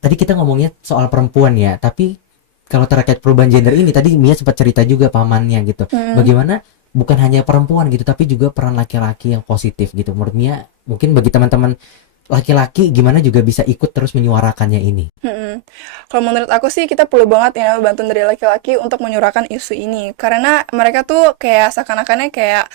tadi kita ngomongnya soal perempuan ya, tapi kalau terkait perubahan gender ini tadi Mia sempat cerita juga pamannya gitu. Bagaimana bukan hanya perempuan gitu, tapi juga peran laki-laki yang positif gitu. Menurut Mia, mungkin bagi teman-teman laki-laki gimana juga bisa ikut terus menyuarakannya ini. Kalau menurut aku sih kita perlu banget ya bantuan dari laki-laki untuk menyuarakan isu ini. Karena mereka tuh kayak seakan-akannya kayak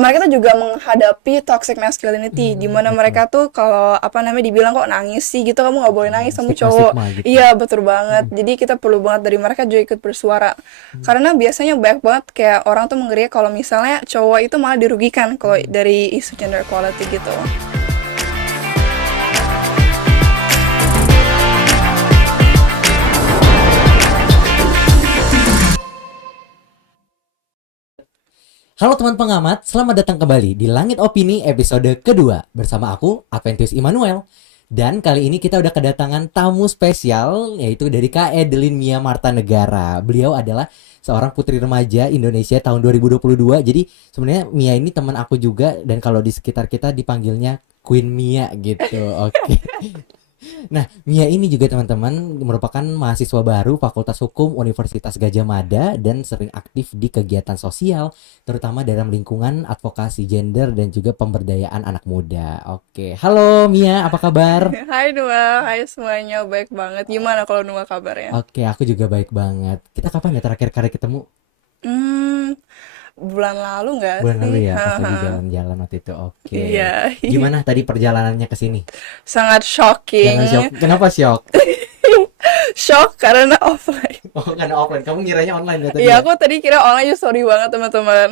mereka tuh juga menghadapi toxic masculinity di mana Betul. mereka tuh kalau apa namanya dibilang kok nangis sih gitu, kamu nggak boleh nangis, kamu cowok. Stigma-stigma gitu. Iya betul banget. Jadi kita perlu banget dari mereka juga ikut bersuara. Karena biasanya banyak banget kayak orang tuh mengeriak kalau misalnya cowok itu malah dirugikan kalau dari isu gender equality gitu. Halo teman pengamat, selamat datang kembali di Langit Opini episode kedua bersama aku, Adventius Immanuel. Dan kali ini kita udah kedatangan tamu spesial, yaitu dari Kak Edelin Mia Marta Negara. Beliau adalah seorang putri remaja Indonesia tahun 2022. Jadi sebenarnya Mia ini teman aku juga, dan kalau di sekitar kita dipanggilnya Queen Mia gitu. Oke. Nah, Mia ini juga teman-teman merupakan mahasiswa baru Fakultas Hukum Universitas Gadjah Mada dan sering aktif di kegiatan sosial, terutama dalam lingkungan advokasi gender dan juga pemberdayaan anak muda. Oke, halo Mia, apa kabar? Hai Noah, hai semuanya, baik banget. Gimana kalau Noah kabarnya? Oke, aku juga baik banget. Kita kapan ya terakhir kali ketemu? Hmm, bulan lalu nggak Bulan sih? lalu ya, pas lagi jalan-jalan waktu itu. Oke. Iya, Gimana tadi perjalanannya ke sini? sangat Jangan shock. shocking. Kenapa shock? Shock karena offline. Oh, karena offline. Kamu ngiranya online ya tadi Iya, ya? aku tadi kira online, sorry banget teman-teman.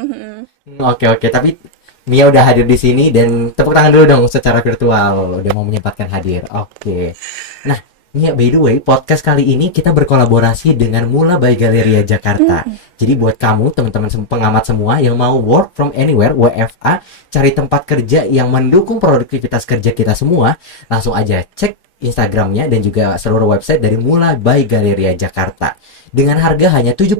Oke oke, tapi Mia udah hadir di sini dan tepuk tangan dulu dong secara virtual udah mau menyempatkan hadir. Oke. Nah, Mia by the way, podcast kali ini kita berkolaborasi dengan Mula by Galeria Jakarta. Jadi buat kamu teman-teman pengamat semua yang mau work from anywhere WFA, cari tempat kerja yang mendukung produktivitas kerja kita semua, langsung aja cek Instagramnya dan juga seluruh website dari Mula by Galeria Jakarta. Dengan harga hanya 75.000,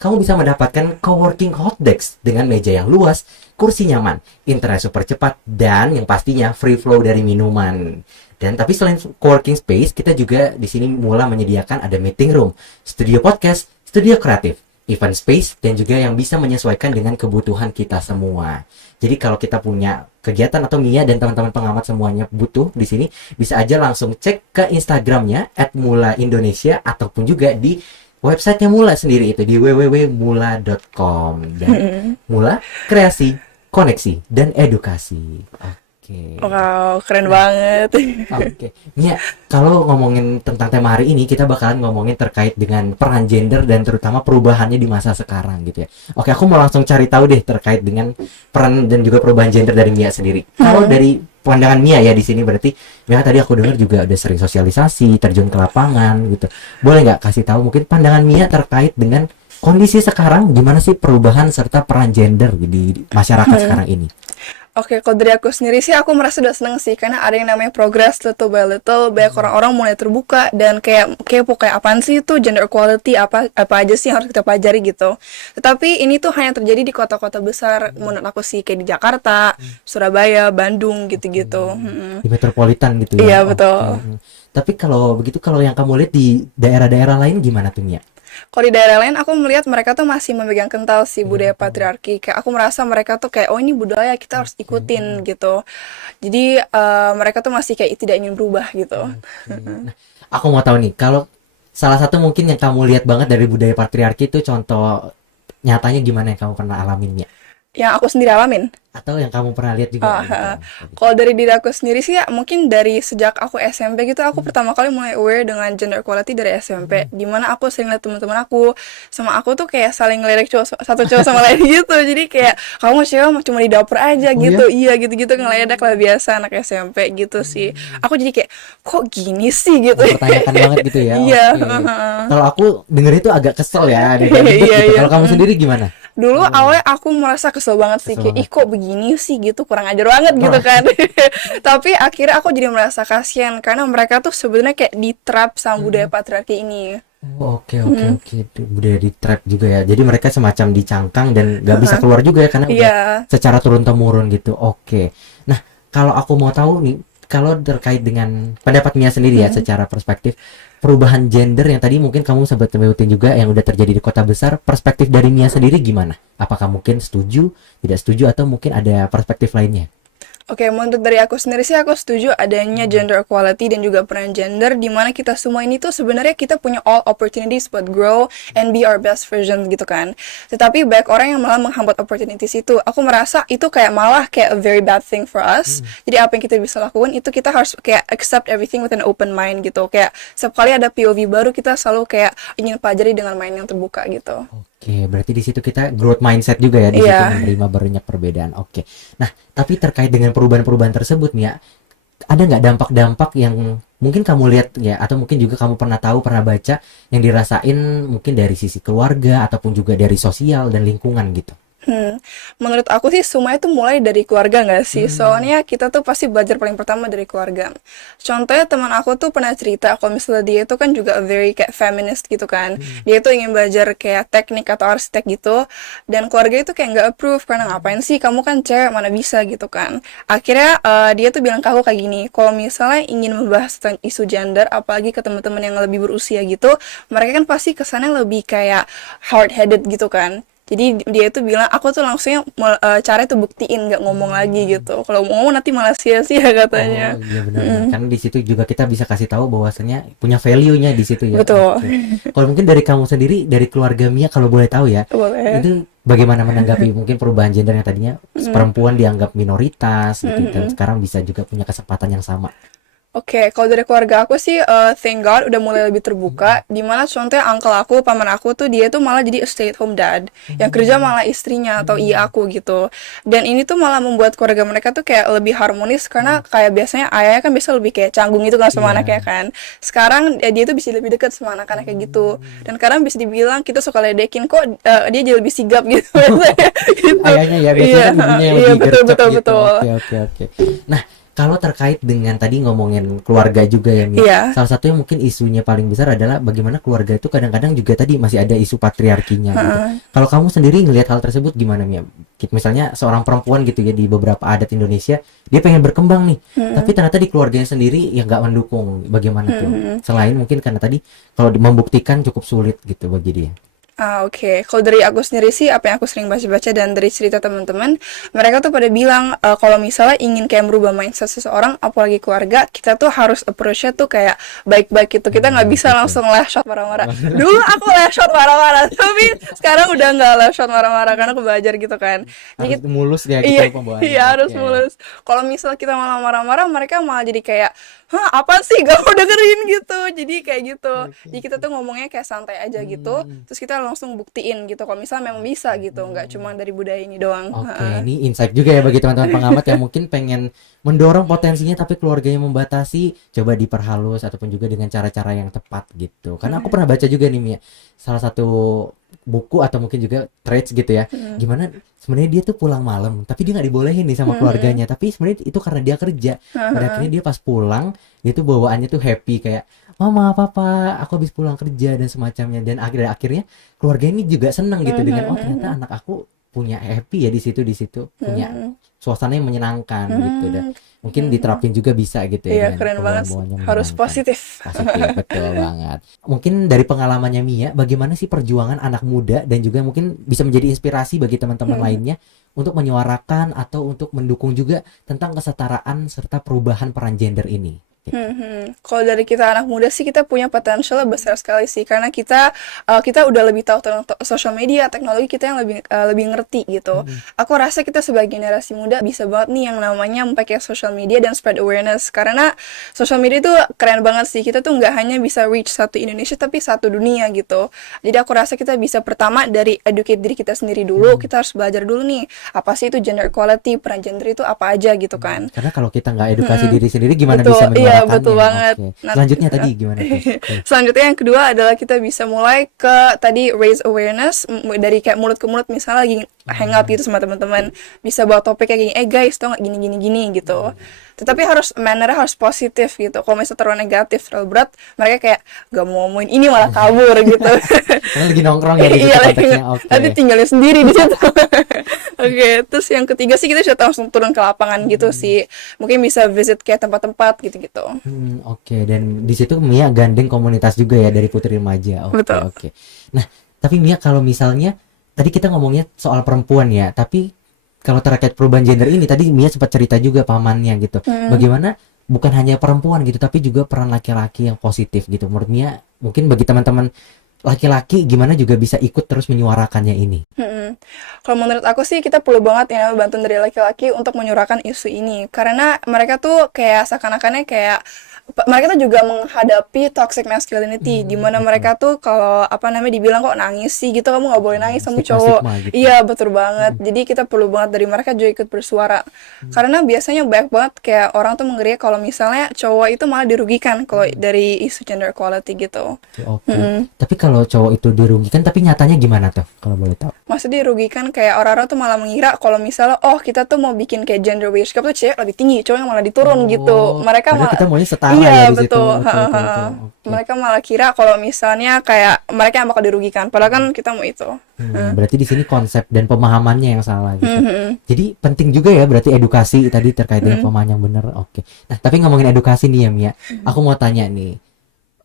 kamu bisa mendapatkan coworking hot desk dengan meja yang luas, kursi nyaman, internet super cepat, dan yang pastinya free flow dari minuman. Dan tapi selain coworking space, kita juga di sini Mula menyediakan ada meeting room, studio podcast, studio kreatif, event space, dan juga yang bisa menyesuaikan dengan kebutuhan kita semua. Jadi kalau kita punya kegiatan atau Mia dan teman-teman pengamat semuanya butuh di sini, bisa aja langsung cek ke Instagramnya @mula_indonesia ataupun juga di websitenya Mula sendiri itu di www.mula.com. Dan Mula kreasi, koneksi, dan edukasi. Oke. Wow, keren Nah, banget. oke, Mia, kalau ngomongin tentang tema hari ini, kita bakalan ngomongin terkait dengan peran gender dan terutama perubahannya di masa sekarang gitu ya. Oke, aku mau langsung cari tahu deh terkait dengan peran dan juga perubahan gender dari Mia sendiri. Kalau dari pandangan Mia ya di sini berarti, Mia tadi aku dengar juga udah sering sosialisasi, terjun ke lapangan gitu. Boleh nggak kasih tahu mungkin pandangan Mia terkait dengan kondisi sekarang, gimana sih perubahan serta peran gender di masyarakat sekarang ini? Oke, kalau dari aku sendiri sih aku merasa udah seneng sih karena ada yang namanya progress little by little, banyak orang-orang mulai terbuka dan kayak kepo kayak apaan sih itu gender equality, apa aja sih yang harus kita pelajari gitu. Tetapi ini tuh hanya terjadi di kota-kota besar menurut aku sih, kayak di Jakarta, Surabaya, Bandung gitu-gitu. Di metropolitan gitu Iya ya. betul. Oke. Tapi kalau begitu, kalau yang kamu lihat di daerah-daerah lain gimana tuh Mia? Kalau di daerah lain aku melihat mereka tuh masih memegang kental sih budaya patriarki. Kayak aku merasa mereka tuh kayak oh ini budaya kita harus ikutin gitu. Jadi mereka tuh masih kayak tidak ingin berubah gitu. Nah, aku mau tahu nih, kalau salah satu mungkin yang kamu lihat banget dari budaya patriarki itu contoh nyatanya gimana yang kamu pernah alamin Mia? Yang aku sendiri alamin. Atau yang kamu pernah lihat juga gitu. Kalau dari diri aku sendiri sih ya mungkin dari sejak aku SMP gitu aku pertama kali mulai aware dengan gender equality dari SMP. Dimana aku sering lihat teman-teman aku sama aku tuh kayak saling ngelirik satu cowok sama lain gitu. Jadi kayak kamu cewek cuma di dapur aja Oh gitu. ya? Iya gitu-gitu ngeledek lah biasa anak SMP gitu sih. Aku jadi kayak kok gini sih gitu. Mempertanyakan banget gitu ya. Iya. Oke. Kalau aku denger itu agak kesel ya, kayak gitu Iya, gitu. iya. Kalau kamu sendiri gimana? Dulu awalnya aku merasa kesel banget sih, Kesel kayak ih banget. kok begini sih gitu, kurang ajar banget gitu kan. Tapi akhirnya aku jadi merasa kasihan karena mereka tuh sebenarnya kayak di-trap sama budaya patriarki ini. Oh, oke oke oke. Udah di trap juga ya. Jadi mereka semacam dicangkang dan nggak bisa keluar juga ya karena udah Iya. secara turun temurun gitu. Oke. Nah, kalau aku mau tahu nih, kalau terkait dengan pendapat Mia sendiri ya, secara perspektif perubahan gender yang tadi mungkin kamu sempat sebutin juga yang udah terjadi di kota besar, perspektif dari Mia sendiri gimana? Apakah mungkin setuju, tidak setuju, atau mungkin ada perspektif lainnya? Oke, menurut dari aku sendiri sih aku setuju adanya gender equality dan juga peran gender di mana kita semua ini tuh sebenarnya kita punya all opportunities buat grow and be our best version gitu kan. Tetapi banyak orang yang malah menghambat opportunities itu. Aku merasa itu kayak malah kayak a very bad thing for us. Jadi apa yang kita bisa lakukan itu kita harus kayak accept everything with an open mind gitu. Kayak setiap kali ada POV baru kita selalu kayak ingin pelajari dengan mind yang terbuka gitu. Oke, berarti di situ kita growth mindset juga ya, di situ Iya. menerima banyak perbedaan. Oke. Nah, tapi terkait dengan perubahan-perubahan tersebut Mia, ada nggak dampak-dampak yang mungkin kamu lihat ya, atau mungkin juga kamu pernah tahu, pernah baca yang dirasain mungkin dari sisi keluarga ataupun juga dari sosial dan lingkungan gitu? Menurut aku sih semuanya tuh mulai dari keluarga nggak sih? Soalnya kita tuh pasti belajar paling pertama dari keluarga. Contohnya teman aku tuh pernah cerita kalau misalnya dia itu kan juga very kayak feminist gitu kan. Dia tuh ingin belajar kayak teknik atau arsitek gitu. Dan keluarga itu kayak nggak approve karena ngapain sih kamu kan cewek mana bisa gitu kan. Akhirnya dia tuh bilang ke aku kayak gini, kalau misalnya ingin membahas tentang isu gender, apalagi ke teman-teman yang lebih berusia gitu, mereka kan pasti kesannya lebih kayak hard-headed gitu kan. Jadi dia itu bilang aku tuh langsungnya cara itu buktiin nggak ngomong lagi gitu. Kalau mau ngomong nanti malah sia-sia katanya. Oh iya benar, karena di situ juga kita bisa kasih tahu bahwasanya punya value-nya di situ ya. Betul. Oke. Kalau mungkin dari kamu sendiri, dari keluarga Mia kalau boleh tahu ya, Boleh. itu bagaimana menanggapi mungkin perubahan gender yang tadinya perempuan dianggap minoritas gitu, dan sekarang bisa juga punya kesempatan yang sama. Oke, kalau dari keluarga aku sih, thank God udah mulai lebih terbuka. Dimana contohnya uncle aku, paman aku tuh dia tuh malah jadi a stay at home dad, yang kerja malah istrinya atau iya aku gitu. Dan ini tuh malah membuat keluarga mereka tuh kayak lebih harmonis karena kayak biasanya ayahnya kan biasa lebih kayak canggung gitu kan sama Iya. anaknya kan. Sekarang dia tuh bisa lebih dekat sama anak-anak kayak gitu. Dan sekarang bisa dibilang kita suka ledekin kok dia jadi lebih sigap gitu biasanya. Gitu. Ayahnya ya, biasanya Iya, kan ibunya yang iya, lebih betul, gercep betul, gitu. betul. Oke, oke, oke. Nah, kalau terkait dengan tadi ngomongin keluarga juga ya, Mia. Iya. Salah satunya mungkin isunya paling besar adalah bagaimana keluarga itu kadang-kadang juga tadi masih ada isu patriarkinya gitu. Kalau kamu sendiri ngelihat hal tersebut gimana, Mia? Misalnya seorang perempuan gitu ya, di beberapa adat Indonesia, dia pengen berkembang nih, tapi ternyata di keluarganya sendiri yang nggak mendukung. Bagaimana tuh? Selain mungkin karena tadi kalau membuktikan cukup sulit gitu bagi dia. Oke. Kalau dari aku sendiri sih, apa yang aku sering baca-baca dan dari cerita teman-teman, mereka tuh pada bilang kalau misalnya ingin kayak merubah mindset seseorang, apalagi keluarga, kita tuh harus approach-nya tuh kayak baik-baik gitu. Kita nggak bisa langsung lash shot marah-marah. Dulu aku lash shot marah-marah, tapi sekarang udah nggak lash shot marah-marah karena aku belajar gitu kan. Harus Jadi mulus ya iya, gitu pembawaannya. iya harus Oke. mulus. Kalau misalnya kita malah marah-marah, mereka malah jadi kayak, hah apa sih gak mau dengerin gitu. Jadi kayak gitu. Jadi kita tuh ngomongnya kayak santai aja gitu. Terus kita langsung buktiin gitu kalau misalnya memang bisa gitu. Nggak cuma dari budaya ini doang. Oke, ini insight juga ya bagi teman-teman pengamat yang mungkin pengen mendorong potensinya tapi keluarganya membatasi, coba diperhalus ataupun juga dengan cara-cara yang tepat gitu. Karena aku pernah baca juga nih Mia, salah satu buku atau mungkin juga traits gitu ya. Gimana sebenarnya dia tuh pulang malam, tapi dia nggak dibolehin nih sama keluarganya. Tapi sebenarnya itu karena dia kerja. Pada akhirnya dia pas pulang, dia tuh bawaannya tuh happy kayak Mama, Papa, aku habis pulang kerja dan semacamnya. Dan akhirnya keluarga ini juga senang gitu dengan oh ternyata anak aku punya happy ya di situ punya suasana yang menyenangkan gitu, dan mungkin diterapin juga bisa gitu ya Iya, dengan keren banget. pembawa-pembawanya Harus menyenangkan. positif. Positif, betul banget. Mungkin dari pengalamannya Mia, bagaimana sih perjuangan anak muda dan juga mungkin bisa menjadi inspirasi bagi teman-teman lainnya untuk menyuarakan atau untuk mendukung juga tentang kesetaraan serta perubahan peran gender ini? Kalau dari kita anak muda sih kita punya potensial besar sekali sih karena kita udah lebih tahu tentang social media, teknologi, kita yang lebih ngerti gitu. Aku rasa kita sebagai generasi muda bisa banget nih yang namanya memakai social media dan spread awareness karena social media itu keren banget sih. Kita tuh nggak hanya bisa reach satu Indonesia tapi satu dunia gitu. Jadi aku rasa kita bisa pertama dari educate diri kita sendiri dulu. Kita harus belajar dulu nih apa sih itu gender equality, peran gender itu apa aja gitu kan. Karena kalau kita nggak edukasi diri sendiri, gimana Betul, bisa iya, menyuarakannya? betul banget. Oke. Nah, Selanjutnya tadi gimana tuh? Oke. Selanjutnya yang kedua adalah kita bisa mulai ke tadi raise awareness dari kayak mulut ke mulut, misalnya lagi hangout gitu sama teman-teman, bisa bawa topik kayak gini, guys tau nggak gini gini gini gitu. Tetapi harus mannernya harus positif gitu. Kalau misalnya terlalu negatif, terlalu berat, mereka kayak gak mau ngomongin ini malah kabur gitu. Karena lagi nongkrong ya di situ Iya, konteksnya. Oke. nanti tinggalin sendiri di situ. Oke, terus yang ketiga sih kita bisa langsung turun ke lapangan gitu sih. Mungkin bisa visit kayak tempat-tempat gitu-gitu. Oke. Dan di situ Mia gandeng komunitas juga ya dari Putri Remaja. Oke, Betul. oke. Nah, tapi Mia kalau misalnya tadi kita ngomongnya soal perempuan ya, tapi kalau terkait perubahan gender ini tadi Mia sempat cerita juga pamannya gitu. Bagaimana bukan hanya perempuan gitu, tapi juga peran laki-laki yang positif gitu. Menurut Mia, mungkin bagi teman-teman laki-laki gimana juga bisa ikut terus menyuarakannya ini. Kalau menurut aku sih kita perlu banget ya bantuan dari laki-laki untuk menyuarakan isu ini, karena mereka tuh kayak seakan-akannya kayak mereka tuh juga menghadapi toxic masculinity, di mana mereka tuh kalau apa namanya dibilang kok nangis sih gitu, kamu nggak boleh nangis kamu cowok. Stigma-stigma gitu. Iya betul banget. Jadi kita perlu banget dari mereka juga ikut bersuara, karena biasanya banyak banget kayak orang tuh mengeriak kalau misalnya cowok itu malah dirugikan kalau dari isu gender equality gitu. Oke. Tapi kalau cowok itu dirugikan, tapi nyatanya gimana tuh kalau boleh tahu? Maksudnya dirugikan kayak orang-orang tuh malah mengira kalau misalnya oh kita tuh mau bikin kayak gender wage gap tuh cewek lebih tinggi, cowoknya malah diturun gitu. Mereka Padahal malah kita maunya setara iya ya di situ. betul. Oke, oke, oke. Oke. Mereka malah kira kalau misalnya kayak mereka yang bakal dirugikan, padahal kan kita mau itu. Berarti di sini konsep dan pemahamannya yang salah gitu. Jadi penting juga ya berarti edukasi tadi terkait dengan pemahaman yang benar. Oke. Nah, tapi ngomongin edukasi nih ya Mia, aku mau tanya nih.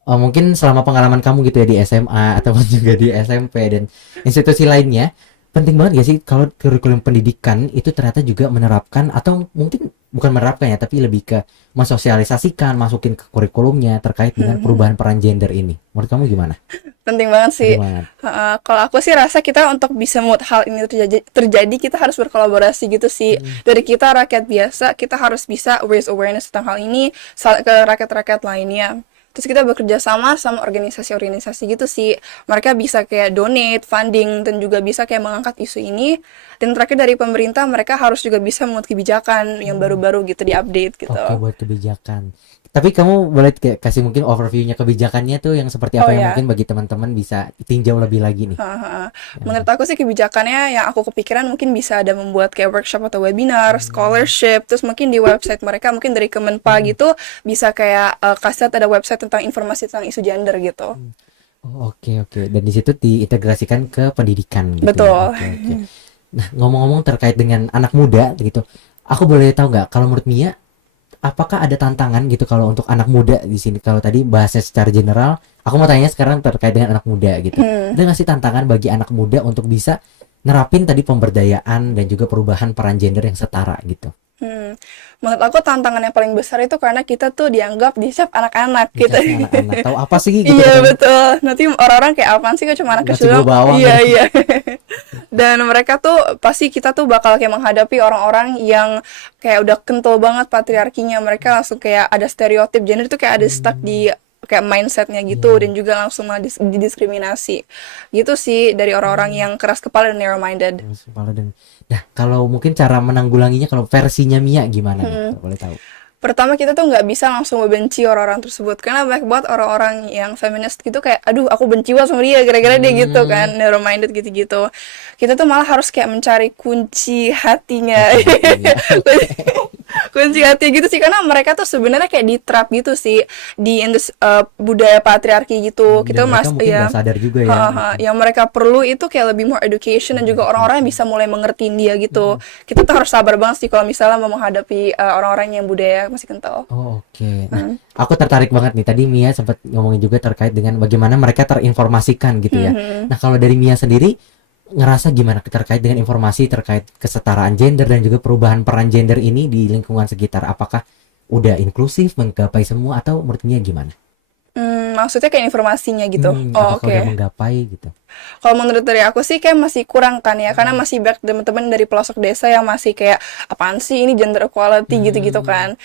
Mungkin selama pengalaman kamu gitu ya di SMA ataupun juga di SMP dan institusi lainnya, penting banget gak sih kalau kurikulum pendidikan itu ternyata juga menerapkan atau mungkin bukan menerapkan ya, tapi lebih ke mensosialisasikan, masukin ke kurikulumnya terkait dengan perubahan peran gender ini. Menurut kamu gimana? Penting banget sih. Penting banget. Kalau aku sih rasa kita untuk bisa membuat hal ini terjadi kita harus berkolaborasi gitu sih. Dari kita rakyat biasa, kita harus bisa raise awareness tentang hal ini ke rakyat-rakyat lainnya. Terus kita bekerja sama organisasi-organisasi gitu sih. Mereka bisa kayak donate, funding, dan juga bisa kayak mengangkat isu ini. Dan terakhir dari pemerintah, mereka harus juga bisa membuat kebijakan yang baru-baru gitu, diupdate gitu. Oke, buat kebijakan. Tapi kamu boleh kasih mungkin overview-nya kebijakannya tuh yang seperti apa Oh, yang ya. mungkin bagi teman-teman bisa tinjau lebih lagi nih. Menurut aku sih kebijakannya yang aku kepikiran mungkin bisa ada membuat kayak workshop atau webinar, scholarship, terus mungkin di website mereka mungkin dari Kemenpa gitu bisa kayak kasih lihat ada website tentang informasi tentang isu gender gitu. Oh, oke, oke. Dan di situ diintegrasikan ke pendidikan gitu. Betul. Ya. Oke, oke. Nah, ngomong-ngomong terkait dengan anak muda gitu, aku boleh tahu nggak kalau menurut Mia apakah ada tantangan gitu kalau untuk anak muda di sini? Kalau tadi bahasnya secara general, aku mau tanya sekarang terkait dengan anak muda gitu. Ada nggak sih tantangan bagi anak muda untuk bisa nerapin tadi pemberdayaan dan juga perubahan peran gender yang setara gitu? Menurut aku tantangan yang paling besar itu karena kita tuh dianggap dicap anak-anak gitu. Dikasih anak-anak tahu apa sih gitu? Iya kan? betul. Nanti orang-orang kayak apaan sih kok cuma anak Nasi kecil doang. bawang Iya gitu. iya. Dan mereka tuh pasti kita tuh bakal kayak menghadapi orang-orang yang kayak udah kental banget patriarkinya. Mereka langsung kayak ada stereotip gender tuh kayak ada stuck di kayak mindsetnya gitu dan juga langsung malah didiskriminasi gitu sih dari orang-orang yang keras kepala dan narrow minded. Kepala dan nah kalau mungkin cara menanggulanginya kalau versinya Mia gimana nih? Kalau boleh tahu. Pertama kita tuh nggak bisa langsung membenci orang-orang tersebut karena banyak banget orang-orang yang feminis gitu kayak aduh aku benci banget sama dia gara-gara dia gitu kan narrow minded gitu-gitu. Kita tuh malah harus kayak mencari kunci hatinya. Kunci hati gitu sih karena mereka tuh sebenarnya kayak ditrap gitu sih di budaya patriarki gitu. Kita Dan mereka mungkin ya nggak sadar juga ya. yang mereka perlu itu kayak lebih more education dan juga orang-orang yang bisa mulai mengertiin dia gitu. Kita tuh harus sabar banget sih kalau misalnya mau menghadapi orang-orang yang budaya masih kental. Oh, oke. Nah, aku tertarik banget nih. Tadi Mia sempat ngomongin juga terkait dengan bagaimana mereka terinformasikan gitu ya. Nah, kalau dari Mia sendiri ngerasa gimana terkait dengan informasi terkait kesetaraan gender dan juga perubahan peran gender ini di lingkungan sekitar? Apakah udah inklusif, menggapai semua atau menurut Mia gimana? Maksudnya kayak informasinya gitu. Apakah udah menggapai gitu? Kalau menurut dari aku sih kayak masih kurang kan ya, karena masih banyak teman-teman dari pelosok desa yang masih kayak apaan sih ini gender equality gitu-gitu kan.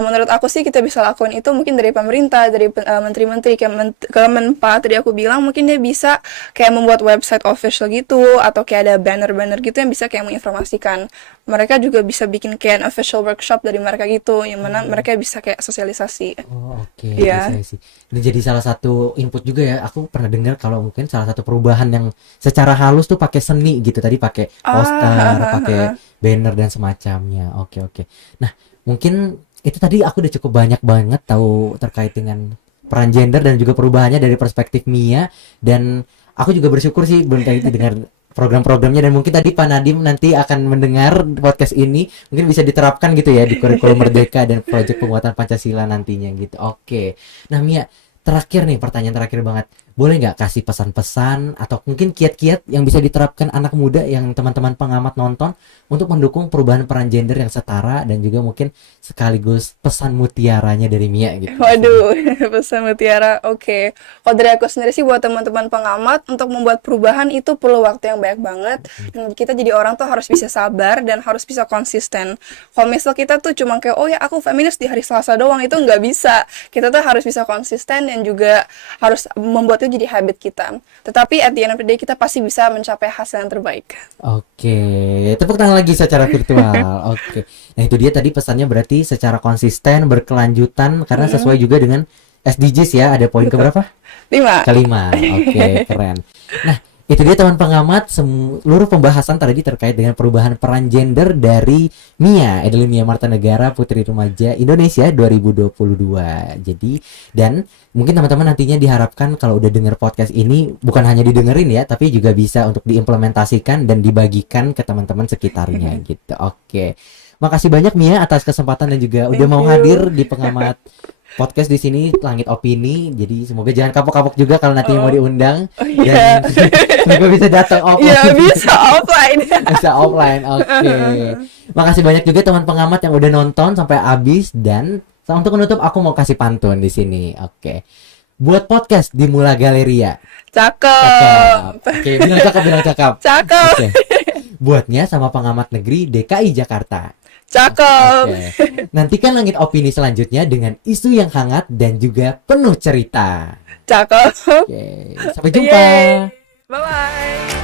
Menurut aku sih kita bisa lakukan itu mungkin dari pemerintah, dari menteri-menteri kayak Kemenpa tadi aku bilang mungkin dia bisa kayak membuat website official gitu atau kayak ada banner-banner gitu yang bisa kayak menginformasikan. Mereka juga bisa bikin kayak official workshop dari mereka gitu, yang mana mereka bisa kayak sosialisasi. Oh, oke. Iya. Bisa sih. Ini jadi salah satu input juga ya. Aku pernah dengar kalau mungkin salah satu perubahan yang secara halus tuh pakai seni gitu. Tadi pakai poster, pakai banner dan semacamnya. Oke. Nah, mungkin itu tadi aku udah cukup banyak banget tahu terkait dengan peran gender dan juga perubahannya dari perspektif Mia, dan aku juga bersyukur sih belum tadi dengar program-programnya, dan mungkin tadi Pak Nadim nanti akan mendengar podcast ini, mungkin bisa diterapkan gitu ya di kurikulum Merdeka dan proyek penguatan Pancasila nantinya gitu. Oke. Nah, Mia, terakhir nih, pertanyaan terakhir banget. Boleh nggak kasih pesan-pesan atau mungkin kiat-kiat yang bisa diterapkan anak muda yang teman-teman pengamat nonton untuk mendukung perubahan peran gender yang setara, dan juga mungkin sekaligus pesan mutiaranya dari Mia gitu. Waduh, pesan mutiara. Oke. Kalau dari aku sendiri sih buat teman-teman pengamat, untuk membuat perubahan itu perlu waktu yang banyak banget. Dan kita jadi orang tuh harus bisa sabar dan harus bisa konsisten. Kalau misal kita tuh cuma kayak, oh ya aku feminis di hari Selasa doang, itu nggak bisa. Kita tuh harus bisa konsisten dan juga harus membuat itu jadi habit kita. Tetapi at the end of the day kita pasti bisa mencapai hasil yang terbaik. Oke, tepuk tangan lagi secara virtual. Oke. Nah, itu dia tadi pesannya, berarti secara konsisten, berkelanjutan, karena sesuai juga dengan SDGs ya. Ada poin keberapa? 5. Kelima. Oke, keren. Nah, itu dia teman pengamat, seluruh pembahasan tadi terkait dengan perubahan peran gender dari Mia, Edelin Mia Martanegara, Putri Remaja Indonesia 2022. Jadi, dan mungkin teman-teman nantinya diharapkan kalau udah denger podcast ini, bukan hanya didengerin ya, tapi juga bisa untuk diimplementasikan dan dibagikan ke teman-teman sekitarnya gitu. Oke. Makasih banyak Mia atas kesempatan dan juga udah mau hadir di pengamat podcast di sini Langit Opini. Jadi semoga jangan kapok-kapok juga kalau nanti mau diundang. Dan semoga bisa datang offline. Ya bisa offline. Bisa offline. Oke. Makasih banyak juga teman pengamat yang udah nonton sampai habis, dan untuk menutup aku mau kasih pantun di sini. Oke. Buat podcast di Mula Galeria. Cakep. Oke, bilang cakep. Cakep. Oke. Buatnya sama pengamat negeri DKI Jakarta. Cakep. Oke. Nantikan Langit Opini selanjutnya dengan isu yang hangat dan juga penuh cerita. Cakep. Oke. Sampai jumpa. Bye bye.